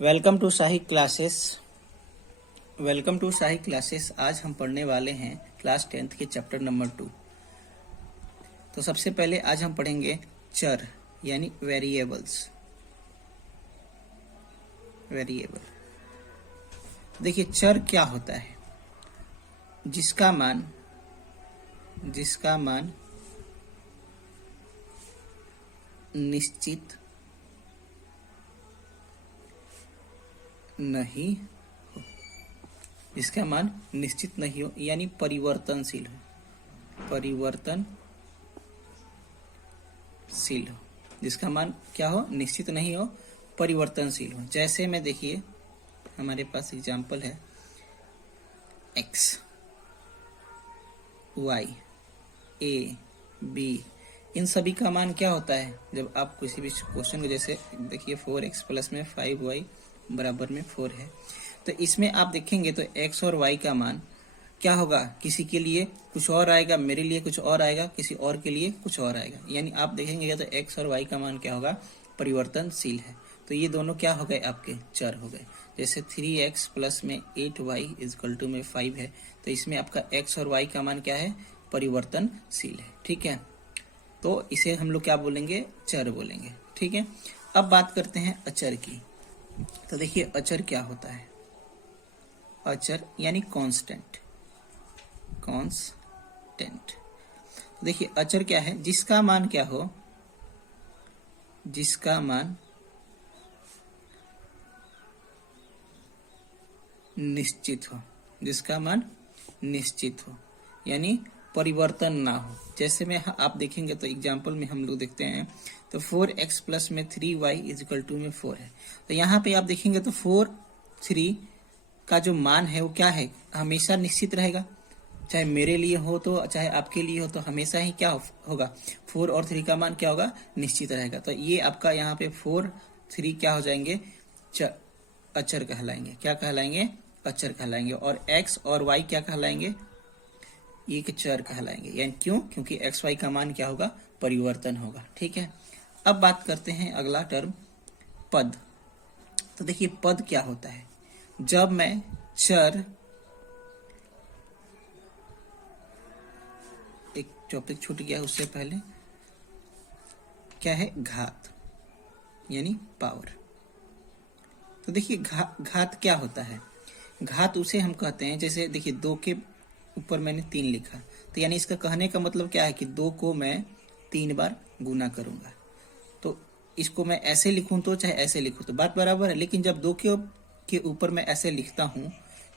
Welcome to Shahi classes. Welcome to Shahi classes. आज हम पढ़ने वाले हैं क्लास 10th के चैप्टर नंबर 2। तो सबसे पहले आज हम पढ़ेंगे चर यानी वेरिएबल्स। वेरिएबल देखिए, चर क्या होता है? जिसका मान निश्चित नहीं हो, जिसका मान निश्चित नहीं हो यानी परिवर्तनशील हो, जिसका मान क्या हो? निश्चित नहीं हो, परिवर्तनशील हो। जैसे में देखिए, हमारे पास एग्जाम्पल है x, y, a, b। इन सभी का मान क्या होता है? जब आप किसी भी क्वेश्चन को, जैसे देखिए 4x प्लस में 5y बराबर में 4 है, तो इसमें आप देखेंगे तो x और y का मान क्या होगा? किसी के लिए कुछ और आएगा, मेरे लिए कुछ और आएगा, किसी और के लिए कुछ और आएगा। यानी आप देखेंगे तो x और y का मान क्या होगा? परिवर्तनशील है। तो ये दोनों क्या हो गए? आपके चर हो गए। जैसे 3x प्लस में 8y इजकल टू में 5 है, तो इसमें आपका x और y का मान क्या है? परिवर्तनशील है। ठीक है, तो इसे हम लोग क्या बोलेंगे? चर बोलेंगे। ठीक है, अब बात करते हैं अचर की। तो देखिए, अचर क्या होता है? अचर यानी कांस्टेंट। देखिए, अचर क्या है? जिसका मान क्या हो? जिसका मान निश्चित हो, जिसका मान निश्चित हो यानी परिवर्तन ना हो। जैसे में आप देखेंगे तो एग्जाम्पल में हम लोग देखते हैं तो 4x प्लस में 3y इजकल टू में 4 है। तो यहाँ पे आप देखेंगे तो 3 का जो मान है वो क्या है? हमेशा निश्चित रहेगा। चाहे मेरे लिए हो तो चाहे आपके लिए हो, तो हमेशा ही क्या होगा? 4 और 3 का मान क्या होगा? निश्चित रहेगा। तो ये आपका यहाँ पे 4, 3 क्या हो जाएंगे? अचर कहलाएंगे। क्या कहलाएंगे? अचर कहलाएंगे। और x और y क्या कहलाएंगे? एक चर कहलाएंगे। यानी क्यों? क्योंकि एक्स वाई का मान क्या होगा? परिवर्तन होगा। ठीक है, अब बात करते हैं अगला टर्म पद। तो देखिए, पद क्या होता है? जब मैं चर, एक टॉपिक छूट गया उससे पहले, क्या है? घात यानी पावर। तो देखिए, घात क्या होता है? घात उसे हम कहते हैं, जैसे देखिए 2 के ऊपर मैंने 3 लिखा, तो यानी इसका कहने का मतलब क्या है कि 2 को मैं 3 बार गुना करूंगा। तो इसको मैं ऐसे लिखूं तो चाहे ऐसे लिखूं तो बात बराबर है। लेकिन जब 2 के ऊपर मैं ऐसे लिखता हूं,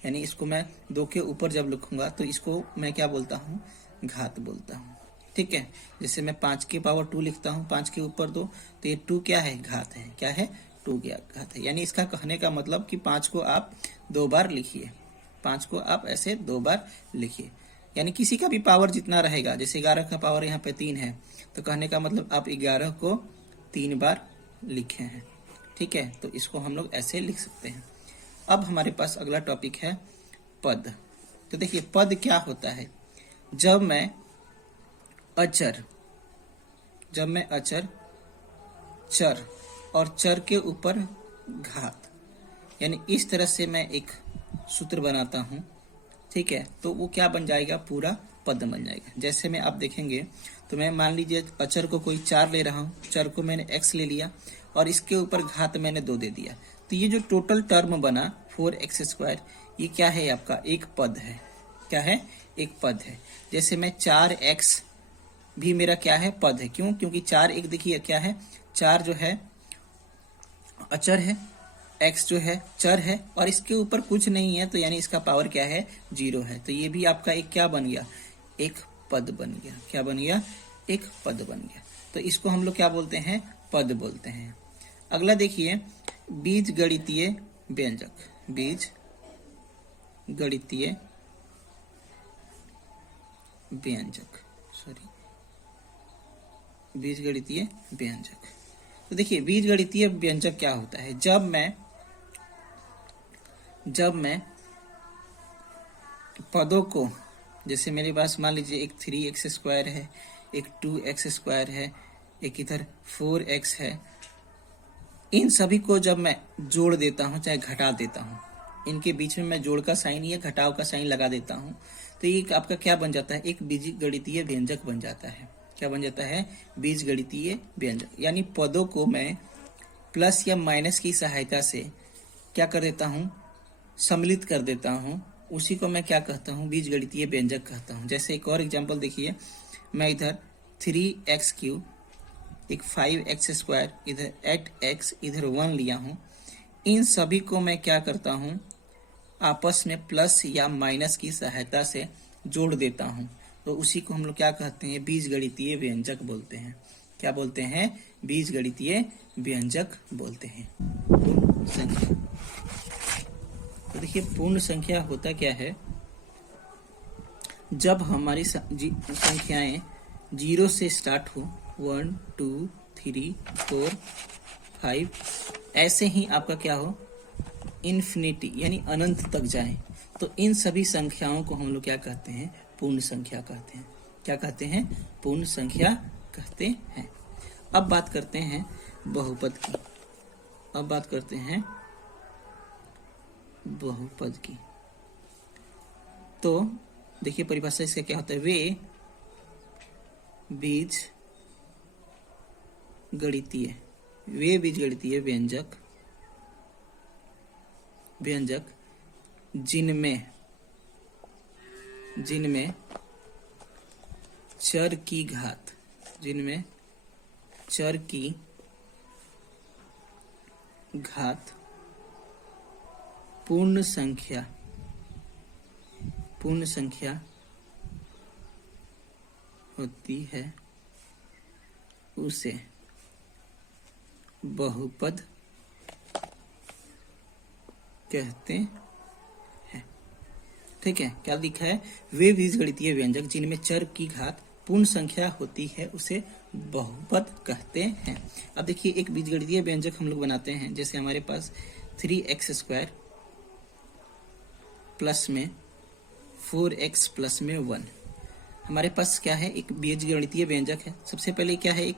यानी इसको मैं 2 के ऊपर जब लिखूंगा तो इसको मैं क्या बोलता हूं? घात बोलता हूं। ठीक है, जैसे मैं 5 के पावर 2 लिखता हूं, 5 के ऊपर 2, तो ये 2 क्या है? घात है। क्या है? 2 घात है। यानी इसका कहने का मतलब कि 5 को आप 2 बार लिखिए। 5 को आप ऐसे 2 बार लिखिए। यानी किसी का भी पावर जितना रहेगा, जैसे 11 का पावर यहाँ पे 3 है, तो कहने का मतलब आप 11 को 3 बार लिखे हैं। ठीक है, तो इसको हम लोग ऐसे लिख सकते हैं। अब हमारे पास अगला टॉपिक है पद। तो देखिए, पद क्या होता है? जब मैं अचर चर और चर के ऊपर घात, यानी इस तरह से मैं एक सूत्र बनाता हूं। ठीक है, तो वो क्या बन जाएगा? पूरा पद बन जाएगा। जैसे में आप देखेंगे तो मैं मान लीजिए अचर को कोई 4 ले रहा हूं, चर को मैंने x ले लिया और इसके ऊपर घात मैंने 2 दे दिया, तो ये जो टोटल टर्म बना 4x², ये क्या है? आपका एक पद है। क्या है? एक पद है। जैसे मैं 4x भी मेरा क्या है? पद है। क्यों? क्योंकि 4 एक देखिए क्या है? 4 जो है अचर है, x जो है चर है, और इसके ऊपर कुछ नहीं है, तो यानी इसका पावर क्या है? 0 है। तो ये भी आपका एक क्या बन गया? एक पद बन गया। क्या बन गया? एक पद बन गया। तो इसको हम लोग क्या बोलते हैं? पद बोलते हैं। अगला देखिए, बीज गणितीय व्यंजक। बीज गणितीय व्यंजक, बीजगणितीय व्यंजक। तो देखिए, बीजगणितीय व्यंजक क्या होता है? जब मैं पदों को, जैसे मेरे पास मान लीजिए एक 3x² है, एक 2x² है, एक इधर 4x है, इन सभी को जब मैं जोड़ देता हूं चाहे घटा देता हूं, इनके बीच में मैं जोड़ का साइन या घटाव का साइन लगा देता हूं, तो ये आपका क्या बन जाता है, एक बीजगणितीय व्यंजक बन जाता है। क्या बन जाता है, बीजगणितीय व्यंजक। यानी पदों को मैं प्लस या माइनस की सहायता से क्या कर देता हूं, सम्मिलित कर देता हूं, उसी को मैं क्या कहता हूं, बीजगणितीय व्यंजक कहता हूं। जैसे एक और एग्जांपल देखिए, मैं इधर 3x3, एक 5x², इधर 8x, इधर 1 लिया हूं। इन सभी को मैं क्या करता हूं, आपस में प्लस या माइनस की सहायता से जोड़ देता हूं, तो उसी को हम लोग क्या कहते हैं, बीजगणितीय व्यंजक बोलते हैं। क्या बोलते हैं, बीजगणितीय व्यंजक बोलते हैं। पूर्ण संख्या। तो देखिए पूर्ण संख्या होता क्या है, जब हमारी संख्याएं 0 से स्टार्ट हो, 1 2 3 4 5, ऐसे ही आपका क्या हो, इन्फिनिटी यानी अनंत तक जाए, तो इन सभी संख्याओं को हम लोग क्या कहते हैं, पूर्ण संख्या कहते हैं। क्या कहते हैं, पूर्ण संख्या कहते हैं। अब बात करते हैं बहुपद की। अब बात करते हैं बहुपद की। तो देखिए परिभाषा इसका क्या होता है, वे बीजगणितीय व्यंजक जिनमें चर की घात पूर्ण संख्या होती है, उसे बहुपद कहते हैं। ठीक है, क्या लिखा है, वे बीजगणितीय व्यंजक जिनमें चर की घात पूर्ण संख्या होती है, उसे बहुपद कहते हैं। अब देखिए एक बीजगणितीय व्यंजक हम लोग बनाते हैं, जैसे हमारे पास 3x² प्लस में 4x प्लस में 1, हमारे पास क्या है, एक बीजगणितीय व्यंजक है। सबसे पहले क्या है, एक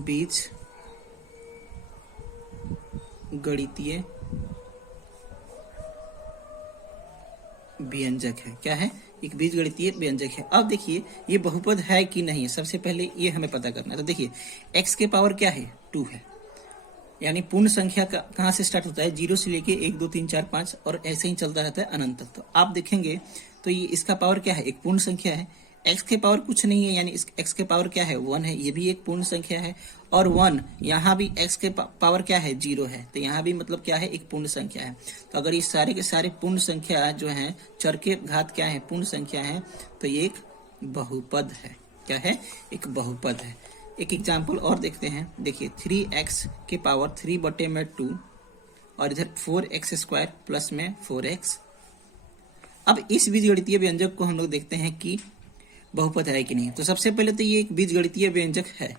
बीजगणितीय व्यंजक है। क्या है, एक बीजगणितीय व्यंजक है। अब देखिए ये बहुपद है कि नहीं, सबसे पहले ये हमें पता करना है। तो देखिए x के पावर क्या है, 2 है, यानी पूर्ण संख्या का कहां से स्टार्ट होता है, 0 से लेके 1 2 3 4 5 और ऐसे ही चलता रहता है अनंत तक। तो आप देखेंगे तो ये इसका पावर क्या है, एक पूर्ण संख्या है। x के पावर कुछ नहीं है, यानी इस x के पावर क्या है, 1 है, ये भी एक पूर्ण संख्या है। और 1 यहाँ भी x के पावर क्या है, 0 है, तो यहाँ भी मतलब क्या है, एक पूर्ण संख्या है। तो अगर ये सारे के सारे पूर्ण संख्या जो हैं, चर के घात क्या है, पूर्ण संख्या है, तो ये एक बहुपद है। क्या है, एक बहुपद है। एक एग्जाम्पल और देखते हैं। देखिए 3x के पावर 3/2 और इधर 4x² प्लस में 4x। अब इस बीजगणितीय व्यंजक को हम लोग देखते हैं कि बहुपद है कि नहीं। तो सबसे पहले तो ये एक बीजगणितीय व्यंजक है,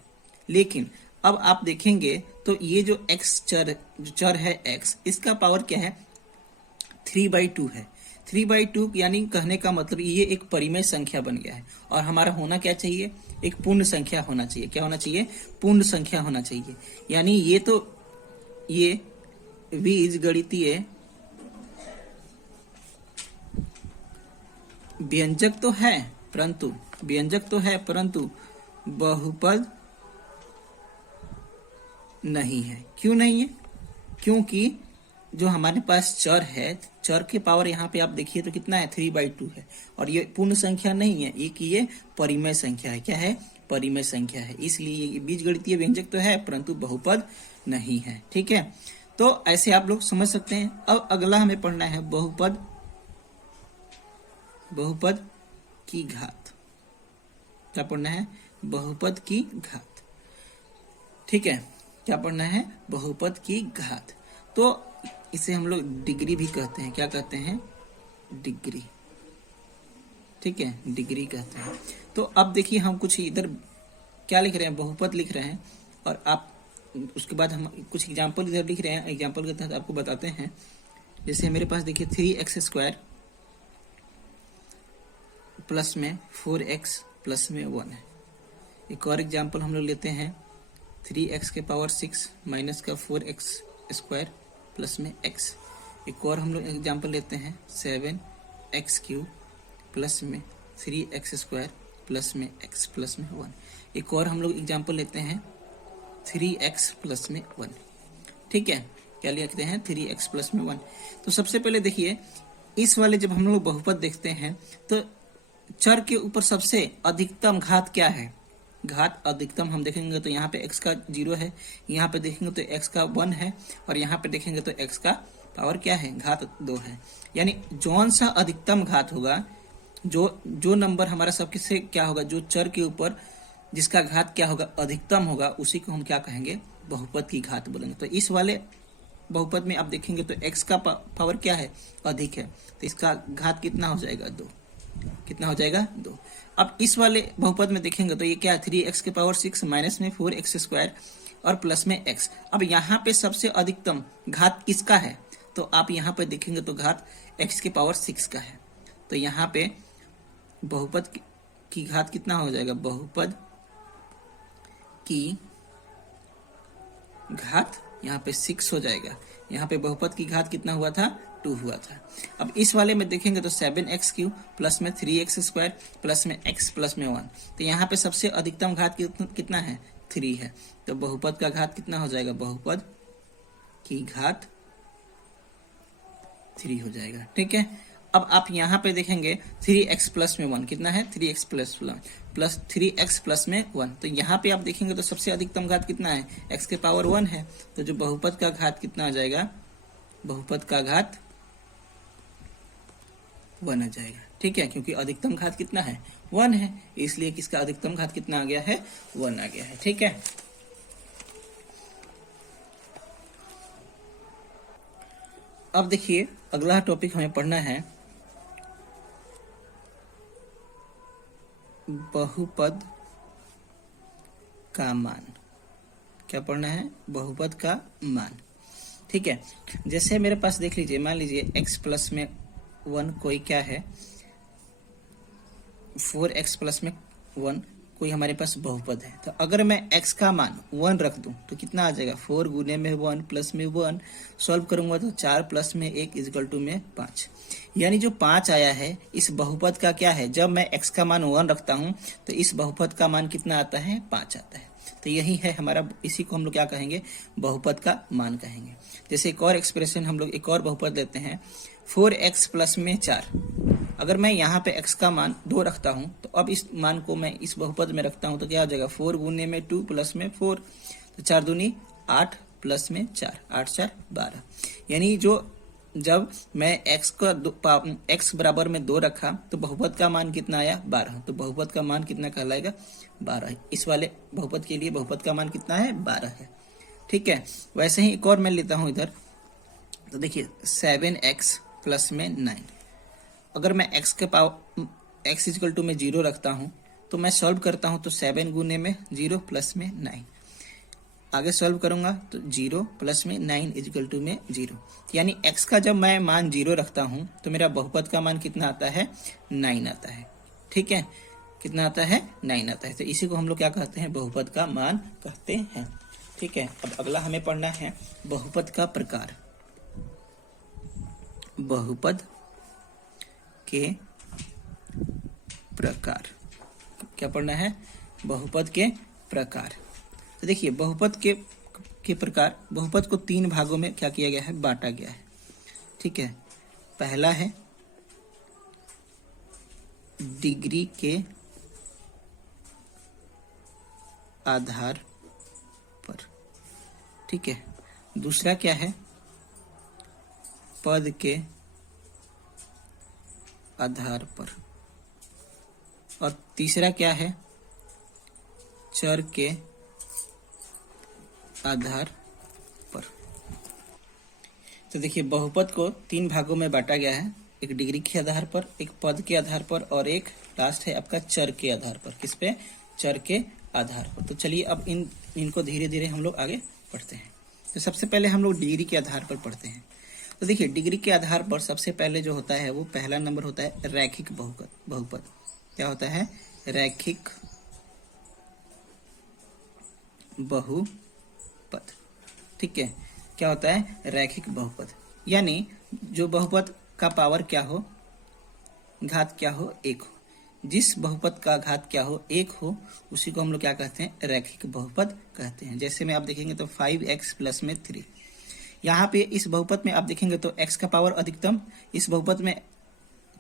लेकिन अब आप देखेंगे तो ये जो चर है x, इसका पावर क्या है, 3/2 है। 3/2 यानी कहने का मतलब ये एक परिमेय संख्या बन गया है, और हमारा होना क्या चाहिए, एक पूर्ण संख्या होना चाहिए। क्या होना चाहिए, पूर्ण संख्या होना चाहिए। यानी ये बीजगणितीय व्यंजक तो है, परंतु बहुपद नहीं है। क्यों नहीं है, क्योंकि जो हमारे पास चर है, चर के पावर यहाँ पे आप देखिए तो कितना है, 3/2 है, और ये पूर्ण संख्या नहीं है, ये परिमेय संख्या है। क्या है, परिमेय संख्या है, इसलिए ये बीजगणितीय व्यंजक तो है परंतु बहुपद नहीं है। ठीक है, तो ऐसे आप लोग समझ सकते हैं। अब अगला हमें पढ़ना है बहुपद की घात। क्या पढ़ना है, बहुपद की घात। ठीक है, क्या पढ़ना है, बहुपद की घात। तो इसे हम लोग डिग्री भी कहते हैं। क्या कहते हैं, डिग्री। ठीक है, डिग्री कहते हैं। तो अब देखिए हम कुछ इधर क्या लिख रहे हैं, बहुपद लिख रहे हैं, और आप उसके बाद हम कुछ एग्जाम्पल इधर लिख रहे हैं। एग्जाम्पल के तहत आपको बताते हैं। जैसे मेरे पास देखिए 3x² प्लस में 4x प्लस में 1 है। एक और एग्जाम्पल हम लोग लेते हैं 3x के पावर 6 माइनस का 4x स्क्वायर प्लस में x। एक और हम लोग एग्जाम्पल लेते हैं 7x क्यूब प्लस में 3x स्क्वायर प्लस में x प्लस में 1। एक और हम लोग एग्जाम्पल लेते हैं 3x प्लस में 1। ठीक है, क्या लिखते हैं 3x प्लस में 1। तो सबसे पहले देखिए इस वाले जब हम लोग बहुपद देखते हैं तो चर के ऊपर सबसे अधिकतम घात क्या है, घात अधिकतम हम देखेंगे तो यहाँ पे x का 0 है, यहाँ पे देखेंगे तो x का 1 है, और यहाँ पे देखेंगे तो x का पावर क्या है, घात 2 है। यानी जौन सा अधिकतम घात होगा, जो नंबर हमारा सबके से क्या होगा, जो चर के ऊपर जिसका घात क्या होगा, अधिकतम होगा, उसी को हम क्या कहेंगे, बहुपद की घात बोलेंगे। तो इस वाले बहुपद में आप देखेंगे तो x का पावर क्या है, अधिक है, तो इसका घात कितना हो जाएगा, 2। कितना हो जाएगा, 2। अब इस वाले बहुपद में देखेंगे तो ये क्या है, 3x के पावर 6 माइनस में 4x स्क्वायर और प्लस में x। अब यहाँ पे सबसे अधिकतम घात किसका है, तो आप यहाँ पे देखेंगे तो घात x के पावर 6 का है। तो यहाँ पे बहुपद की घात कितना हो जाएगा, बहुपद की घात यहाँ पे 6 हो जाएगा। यहाँ पे बहुपद की घात कितना हुआ था, 2 हुआ था। अब इस वाले में देखेंगे तो 7x क्यूब प्लस में 3x स्क्वायर प्लस में x प्लस में 1। तो यहाँ पे सबसे अधिकतम घात कितना है, 3 है। तो बहुपद का घात कितना हो जाएगा, बहुपद की घात 3 हो जाएगा। ठीक है, अब आप यहाँ पे देखेंगे 3x प्लस में 1 कितना है, 3x प्लस 3x प्लस में 1। तो यहाँ पे आप देखेंगे तो सबसे अधिकतम घात कितना है, x के पावर 1 है। तो जो बहुपद का घात कितना आ जाएगा, बहुपद का घात 1 आ जाएगा। ठीक है, क्योंकि अधिकतम घात कितना है, 1 है, इसलिए किसका अधिकतम घात कितना आ गया है, 1 आ गया है। ठीक है, अब देखिए अगला टॉपिक हमें पढ़ना है बहुपद का मान। क्या पढ़ना है, बहुपद का मान। ठीक है, जैसे मेरे पास देख लीजिए, मान लीजिए x प्लस में 1 कोई क्या है, 4x प्लस में 1 कोई हमारे पास बहुपद है। तो अगर मैं x का मान 1 रख दूं तो कितना आ जाएगा, 4 गुने में 1 प्लस में 1, सॉल्व करूंगा तो 4 प्लस में 1 इक्वल टू में 5। यानी जो 5 आया है इस बहुपद का क्या है, जब मैं x का मान 1 रखता हूं तो इस बहुपद का मान कितना आता है, 5 आता है। तो यही है हमारा, इसी को हम लोग क्या कहेंगे, बहुपद का मान कहेंगे। जैसे एक और एक्सप्रेशन हम लोग एक और बहुपद लेते हैं 4x प्लस में 4। अगर मैं यहाँ पे x का मान 2 रखता हूँ तो अब इस मान को मैं इस बहुपद में रखता हूँ तो क्या हो जाएगा, 4 गुने में 2 प्लस में 4, तो 4 दूनी 8 प्लस में 4, 8 4 12। यानी जब मैं x बराबर में 2 रखा तो बहुपद का मान कितना आया, 12। तो बहुपद का मान कितना कहलाएगा, 12। इस वाले बहुपद के लिए बहुपद का मान कितना है, 12 है। ठीक है, वैसे ही एक और मैं लेता हूं इधर, तो देखिए 7x प्लस में 9। अगर मैं x के पावर x इक्वल टू में 0 रखता हूं तो मैं सॉल्व करता हूं तो 7 गुने में 0 प्लस में 9, आगे सॉल्व करूंगा तो 0 प्लस में 9 इक्वल टू में 0। यानी x का जब मैं मान 0 रखता हूं तो मेरा बहुपद का मान कितना आता है, 9 आता है। ठीक है, कितना आता है, 9 आता है। तो इसी को हम लोग क्या कहते हैं, बहुपद का मान कहते हैं। ठीक है, अब अगला हमें पढ़ना है बहुपद का प्रकार। बहुपद के प्रकार, क्या पढ़ना है, बहुपद के प्रकार। तो देखिए बहुपद के प्रकार, बहुपद को 3 भागों में क्या किया गया है, बांटा गया है। ठीक है, पहला है डिग्री के आधार पर। ठीक है, दूसरा क्या है, पद के आधार पर, और तीसरा क्या है, चर के आधार पर। तो देखिए बहुपद को 3 भागों में बांटा गया है, एक डिग्री के आधार पर, एक पद के आधार पर, और एक लास्ट है आपका चर के आधार पर। किस पे, चर के आधार पर। तो चलिए अब इनको धीरे धीरे हम लोग आगे पढ़ते हैं। तो सबसे पहले हम लोग डिग्री के आधार पर पढ़ते हैं। तो देखिए डिग्री के आधार पर सबसे पहले जो होता है वो पहला नंबर होता है रैखिक बहुपद। क्या होता है, रैखिक बहुपद। ठीक है, क्या होता है? रैखिक बहुपद। यानी जो बहुपद का पावर क्या हो, घात क्या हो, एक हो। जिस बहुपद का घात क्या हो, एक हो, उसी को हम लोग क्या कहते हैं? रैखिक बहुपद कहते हैं। जैसे में आप देखेंगे तो 5x प्लस में 3, यहाँ पे इस बहुपद में आप देखेंगे तो x का पावर अधिकतम, इस बहुपद में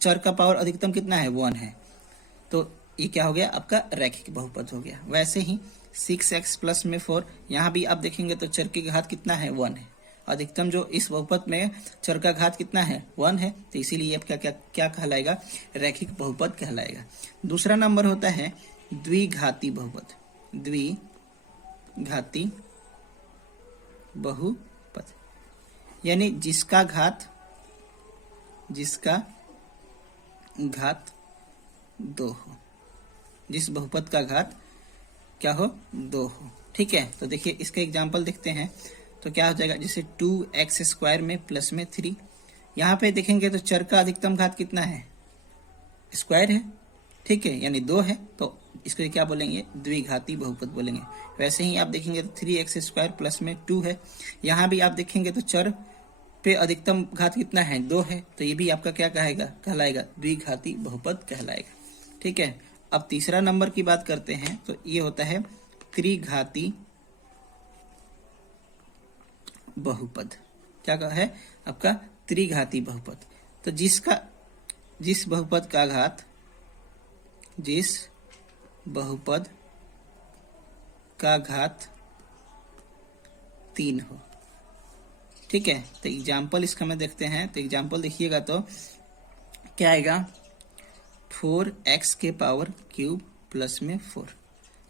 चर का पावर अधिकतम कितना है? 1 है। तो ये क्या हो गया? आपका रैखिक बहुपद हो गया। वैसे ही 6x प्लस में 4, यहाँ भी आप देखेंगे तो चर की घात कितना है? 1 है। अधिकतम जो इस बहुपद में चर का घात कितना है? 1 है। तो इसीलिए आपका क्या क्या कहलाएगा? रैखिक बहुपद कहलाएगा। दूसरा नंबर होता है द्विघाती बहुपद। द्विघाती बहुपद यानी जिसका घात 2 हो, जिस बहुपद का घात क्या हो? 2 हो। ठीक है, तो देखिए इसका एग्जांपल देखते हैं तो क्या हो जाएगा? जैसे 2x स्क्वायर में प्लस में 3, यहाँ पे देखेंगे तो चर का अधिकतम घात कितना है? स्क्वायर है। ठीक है, यानी 2 है, तो इसको क्या बोलेंगे? द्विघाती बहुपद बोलेंगे। वैसे ही आप देखेंगे तो 3x स्क्वायर प्लस में 2 है, यहाँ भी आप देखेंगे तो चर पे अधिकतम घात कितना है? 2 है, तो ये भी आपका क्या कहलाएगा? द्विघाती बहुपद कहलाएगा। ठीक है, अब तीसरा नंबर की बात करते हैं तो ये होता है त्रिघाती बहुपद। क्या कहा है आपका? त्रिघाती बहुपद। तो जिस बहुपद का घात 3 हो। ठीक है, तो एग्जाम्पल इसका में देखते हैं। तो एग्जाम्पल देखिएगा तो क्या आएगा? 4x के पावर क्यूब प्लस में 4।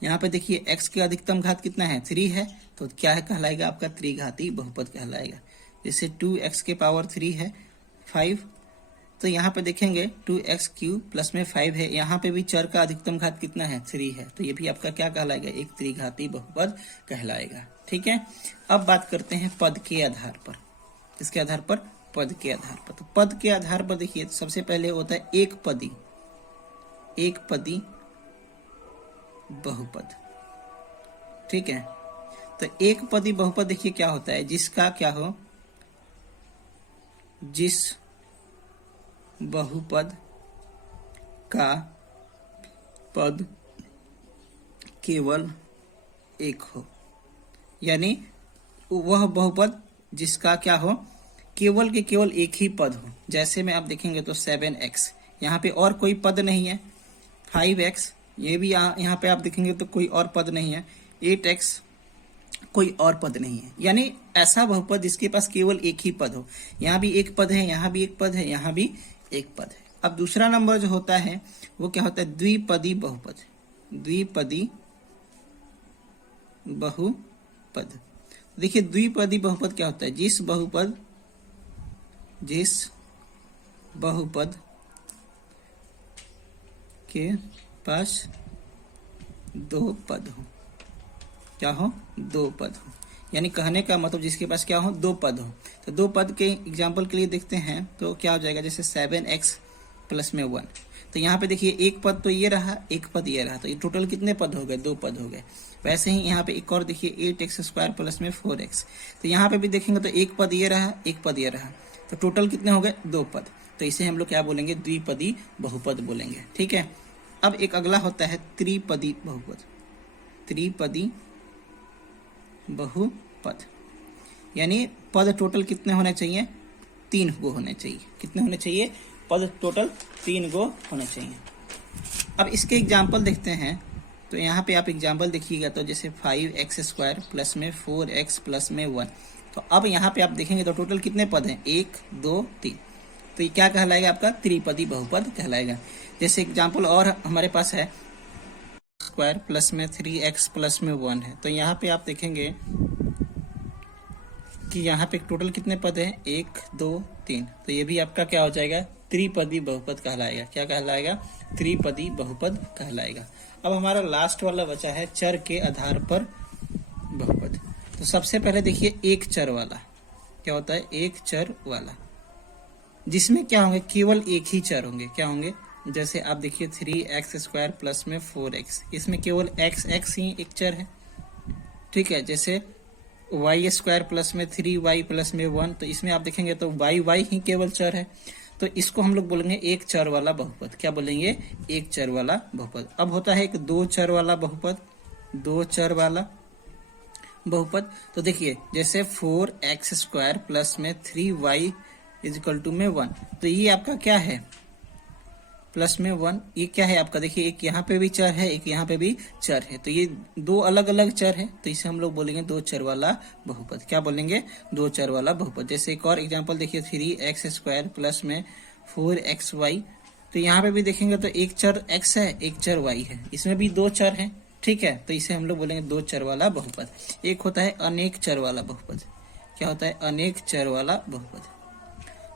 यहाँ पे देखिए x के अधिकतम घात कितना है? 3 है, तो क्या है कहलाएगा? आपका त्रिघाती बहुपद कहलाएगा। जैसे 2x के पावर 3 है 5, तो यहाँ पे देखेंगे 2x क्यूब प्लस में 5 है, यहाँ पे भी चर का अधिकतम घात कितना है? 3 है, तो ये भी आपका क्या कहलाएगा? एक त्रिघाती बहुपद कहलाएगा। ठीक है, अब बात करते हैं पद के आधार पर। इसके आधार पर? पद के आधार पर। तो पद के आधार पर देखिए सबसे पहले होता है एक पदी बहुपद। ठीक है, तो एक पदी बहुपद देखिए क्या होता है? जिसका क्या हो? जिस बहुपद का पद केवल एक हो, यानी वह बहुपद जिसका क्या हो? केवल के केवल एक ही पद हो। जैसे में आप देखेंगे तो 7x, यहाँ पे और कोई पद नहीं है। 5x, ये भी यहाँ पे आप देखेंगे तो कोई और पद नहीं है। 8x, कोई और पद नहीं है। यानी ऐसा बहुपद जिसके पास केवल एक ही पद हो। यहाँ भी एक पद है, यहाँ भी एक पद है, यहाँ भी एक पद है। अब दूसरा नंबर जो होता है वो क्या होता है? द्विपदी बहुपद। द्विपदी बहुपद। देखिए द्विपदी बहुपद क्या होता है? जिस बहुपद के पास 2 पद हो। क्या हो? 2 पद हो। यानी कहने का मतलब जिसके पास क्या हो? 2 पद हो। तो 2 पद के एग्जाम्पल के लिए देखते हैं तो क्या हो जाएगा? जैसे 7x प्लस में 1, तो यहाँ पे देखिए एक पद तो ये रहा, एक पद ये रहा, तो ये टोटल कितने पद हो गए? 2 पद हो गए। वैसे ही यहाँ पे एक और देखिए 8x स्क्वायर प्लस में 4x, तो यहाँ पे भी देखेंगे तो एक पद ये रहा, एक पद ये रहा, तो टोटल कितने हो गए? 2 पद। तो इसे हम लोग क्या बोलेंगे? द्विपदी बहुपद बोलेंगे। ठीक है, अब एक अगला होता है त्रिपदी बहुपद। त्रिपदी बहुपद यानी पद टोटल कितने होने चाहिए? 3 गो होने चाहिए। कितने होने चाहिए? पद टोटल 3 गो होने चाहिए। अब इसके एग्जाम्पल देखते हैं तो यहाँ पे आप एग्जाम्पल देखिएगा तो जैसे 5x स्क्वायर प्लस में 4x प्लस में 1, तो अब यहाँ पे आप देखेंगे तो टोटल कितने पद हैं? 1 2 3, तो ये क्या कहलाएगा? आपका त्रिपदी बहुपद कहलाएगा। जैसे एग्जाम्पल और हमारे पास है स्क्वायर प्लस में 3x प्लस में 1 है, तो यहाँ पे आप देखेंगे कि यहाँ पे टोटल कितने पद हैं? 1 2 3, तो ये भी आपका क्या हो जाएगा? त्रिपदी बहुपद कहलाएगा। क्या कहलाएगा? त्रिपदी बहुपद कहलाएगा। अब हमारा लास्ट वाला बचा है चर के आधार पर बहुपद। तो सबसे पहले देखिए एक चर वाला। क्या होता है? एक चर वाला, जिसमें क्या होंगे? केवल एक ही चर होंगे। क्या होंगे? जैसे आप देखिए 3x स्क्वायर प्लस में 4x, इसमें केवल x ही एक चर है। ठीक है, जैसे वाई स्क्वायर प्लस में 3y प्लस में 1, तो इसमें आप देखेंगे तो वाई ही केवल चर है, तो इसको हम लोग बोलेंगे एक चर वाला बहुपद। क्या बोलेंगे? एक चर वाला बहुपद। अब होता है एक दो चर वाला बहुपद, दो चर वाला बहुपद। तो देखिए जैसे 4x स्क्वायर प्लस में 3y इजिकल टू में 1, तो ये आपका क्या है? प्लस में 1, ये क्या है आपका? देखिए एक यहाँ पे भी चर है, एक यहाँ पे भी चर है, तो ये दो अलग अलग चर है, तो इसे हम लोग बोलेंगे दो चर वाला बहुपद। क्या बोलेंगे? दो चर वाला बहुपद। जैसे एक और एग्जांपल देखिए 3x स्क्वायर प्लस में 4xy, तो यहाँ पे भी देखेंगे तो एक चर x है, एक चर y है, इसमें भी दो चर है, ठीक है, तो इसे हम लोग बोलेंगे दो चर वाला बहुपद। एक होता है अनेक चर वाला बहुपद। क्या होता है? अनेक चर वाला बहुपद।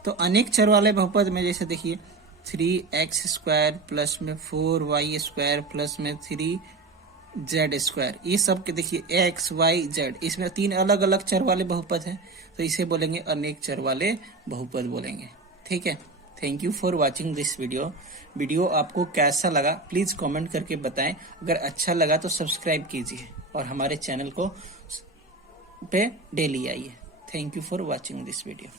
तो अनेक चर वाले बहुपद में जैसे देखिए 3x स्क्वायर प्लस में 4y स्क्वायर प्लस में 3z स्क्वायर, ये सब के देखिए x y z, इसमें तीन अलग अलग चर वाले बहुपद हैं, तो इसे बोलेंगे अनेक चर वाले बहुपद बोलेंगे। ठीक है, thank you for watching this video आपको कैसा लगा प्लीज कमेंट करके बताएं। अगर अच्छा लगा तो सब्सक्राइब कीजिए और हमारे चैनल को पे डेली आइए। Thank you for watching this video.